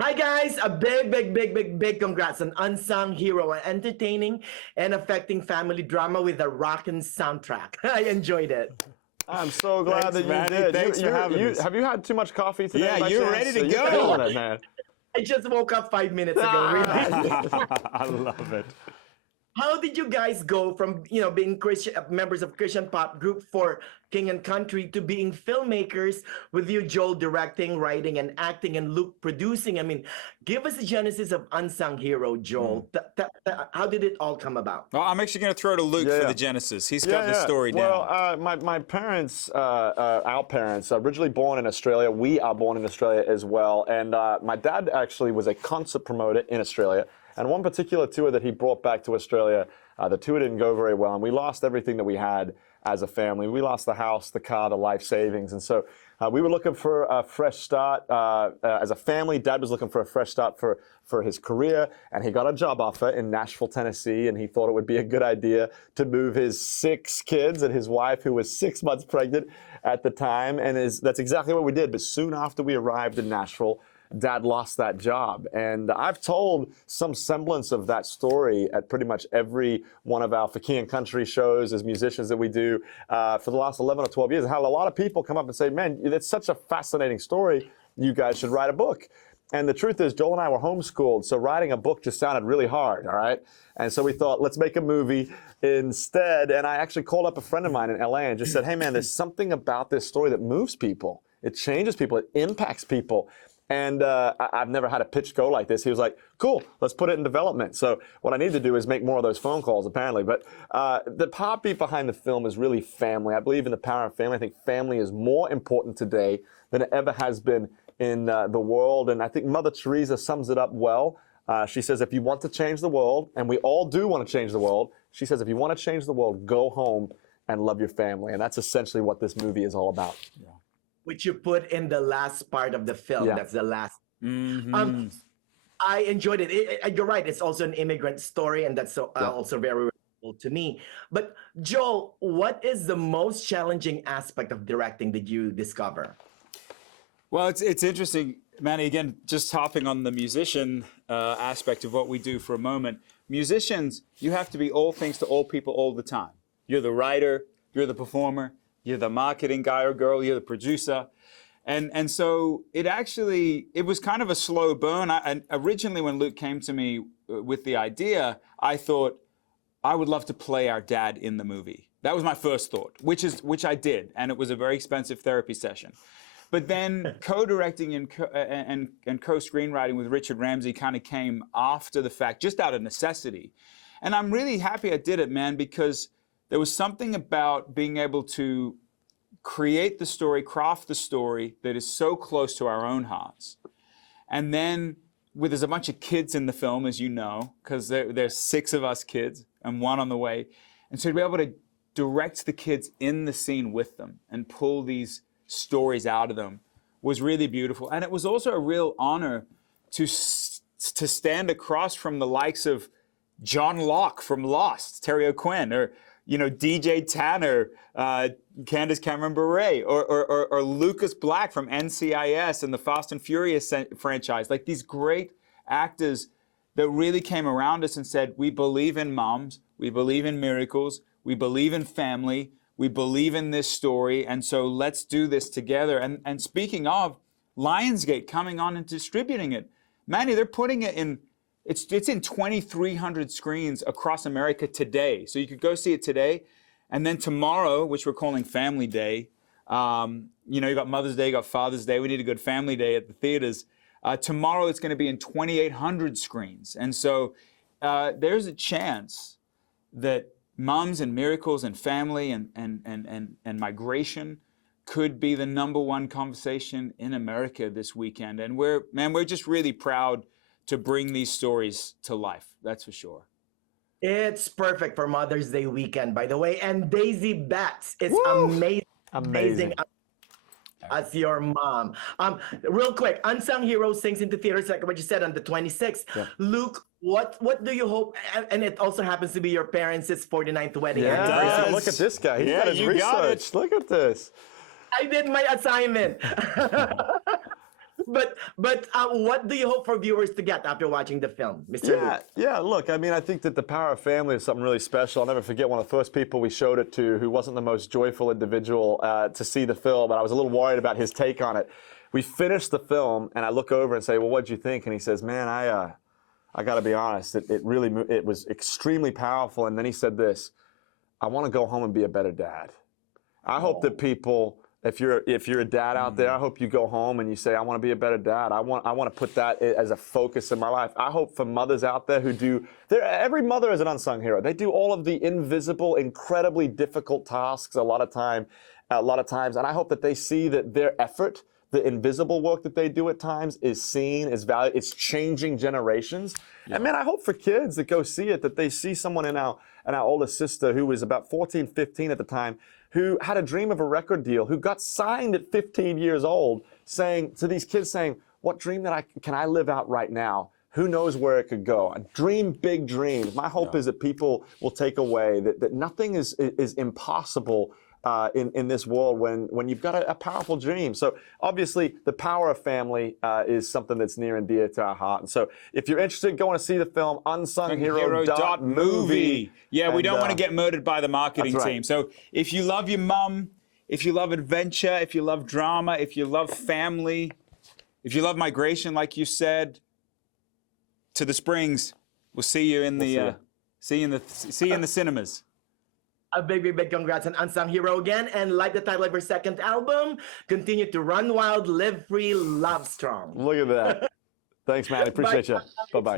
Hi guys, a big congrats on Unsung Hero, an entertaining and affecting family drama with a rockin' soundtrack. I enjoyed it. I'm so glad Thanks, that you Manny. did. Thanks for having us. Have you had too much coffee today? Yeah, by you're chance? ready to You're go. killing it, man. I just woke up 5 minutes ago, really. I love it. How did you guys go from being Christian members of Christian pop group for King and Country to being filmmakers with you, Joel directing, writing, and acting, and Luke producing? I mean, give us the genesis of Unsung Hero, Joel. How did it all come about? Well, I'm actually going to throw to Luke for the genesis. He's got the story down. Well, my parents, our parents, originally born in Australia. We are born in Australia as well. And my dad actually was a concert promoter in Australia. And one particular tour that he brought back to Australia, the tour didn't go very well, and we lost everything that we had as a family. We lost the house, the car, the life savings. And so we were looking for a fresh start as a family. Dad was looking for a fresh start for his career, and he got a job offer in Nashville, Tennessee, and he thought it would be a good idea to move his 6 kids and his wife, who was 6 months pregnant at the time. And that's exactly what we did. But soon after we arrived in Nashville, Dad lost that job. And I've told some semblance of that story at pretty much every one of our For King and Country shows as musicians that we do for the last 11 or 12 years. I had a lot of people come up and say, man, it's such a fascinating story. You guys should write a book. And the truth is, Joel and I were homeschooled, so writing a book just sounded really hard, all right? And so we thought, let's make a movie instead. And I actually called up a friend of mine in LA and just said, hey, man, there's something about this story that moves people. It changes people. It impacts people. And I've never had a pitch go like this. He was like, cool, let's put it in development. So what I need to do is make more of those phone calls, apparently. But the heartbeat behind the film is really family. I believe in the power of family. I think family is more important today than it ever has been in the world. And I think Mother Teresa sums it up well. She says, if you want to change the world, and we all do want to change the world, she says, if you want to change the world, go home and love your family. And that's essentially what this movie is all about. Yeah. Which you put in the last part of the film. Yeah. That's the last. Mm-hmm. I enjoyed it. You're right. It's also an immigrant story, and that's also very relatable to me. But Joel, what is the most challenging aspect of directing that you discover? Well, it's interesting, Manny, again, just hopping on the musician aspect of what we do for a moment. Musicians, you have to be all things to all people all the time. You're the writer, you're the performer, you're the marketing guy or girl, you're the producer. And so it was kind of a slow burn. And originally when Luke came to me with the idea, I thought, I would love to play our dad in the movie. That was my first thought, which I did. And it was a very expensive therapy session. But then co-directing and co-screenwriting with Richard Ramsey kind of came after the fact, just out of necessity. And I'm really happy I did it, man, because there was something about being able to create the story, craft the story that is so close to our own hearts. And then there's a bunch of kids in the film, as you know, because there's 6 of us kids and 1 on the way. And so to be able to direct the kids in the scene with them and pull these stories out of them was really beautiful. And it was also a real honor to stand across from the likes of John Locke from Lost, Terry O'Quinn, or DJ Tanner, Candace Cameron Bure, or Lucas Black from NCIS and the Fast and Furious franchise. Like these great actors that really came around us and said, we believe in moms, we believe in miracles, we believe in family, we believe in this story, and so let's do this together. And speaking of, Lionsgate coming on and distributing it. Manny, they're putting it in, it's in 2,300 screens across America today. So you could go see it today. And then tomorrow, which we're calling Family Day, you got Mother's Day, you got Father's Day. We need a good Family Day at the theaters. Tomorrow it's going to be in 2,800 screens. And so there's a chance that moms and miracles and family and migration could be the #1 conversation in America this weekend. And we're just really proud to bring these stories to life. That's for sure. It's perfect for Mother's Day weekend, by the way. And Daisy Betts is amazing as your mom. Real quick, Unsung Hero sings into theaters, like what you said, on the 26th. Yeah. Luke, what do you hope? And it also happens to be your parents' 49th wedding anniversary. Yeah, look at this guy. He's got his research. Look at this. I did my assignment. But what do you hope for viewers to get after watching the film, Mr. Luke? Yeah, look, I mean, I think that the power of family is something really special. I'll never forget one of the first people we showed it to who wasn't the most joyful individual to see the film, and I was a little worried about his take on it. We finished the film, and I look over and say, well, what'd you think? And he says, man, I got to be honest, it was extremely powerful. And then he said this, I want to go home and be a better dad. I hope that people, if you're a dad out there, I hope you go home and you say, I want to be a better dad. I want to put that as a focus in my life. I hope for mothers out there who do, every mother is an unsung hero. They do all of the invisible, incredibly difficult tasks a lot of times. And I hope that they see that their effort, the invisible work that they do at times, is seen, is valued, it's changing generations. Yeah. And man, I hope for kids that go see it, that they see someone in our oldest sister who was about 14, 15 at the time, who had a dream of a record deal, who got signed at 15 years old, saying to these kids, saying, what dream can I live out right now? Who knows where it could go? Dream big dreams. My hope is that people will take away that nothing is impossible in this world when you've got a powerful dream. So obviously the power of family is something that's near and dear to our heart. And so if you're interested, go and see the film unsunghero.movie. Yeah, we don't want to get murdered by the marketing team. So if you love your mom, if you love adventure, if you love drama, if you love family, if you love migration, like you said, to the Springs, we'll see you in the see you in the cinemas. A big congrats on Unsung Hero again. And like the title of her second album, continue to run wild, live free, love strong. Look at that. Thanks, Manny. Appreciate you. Bye-bye.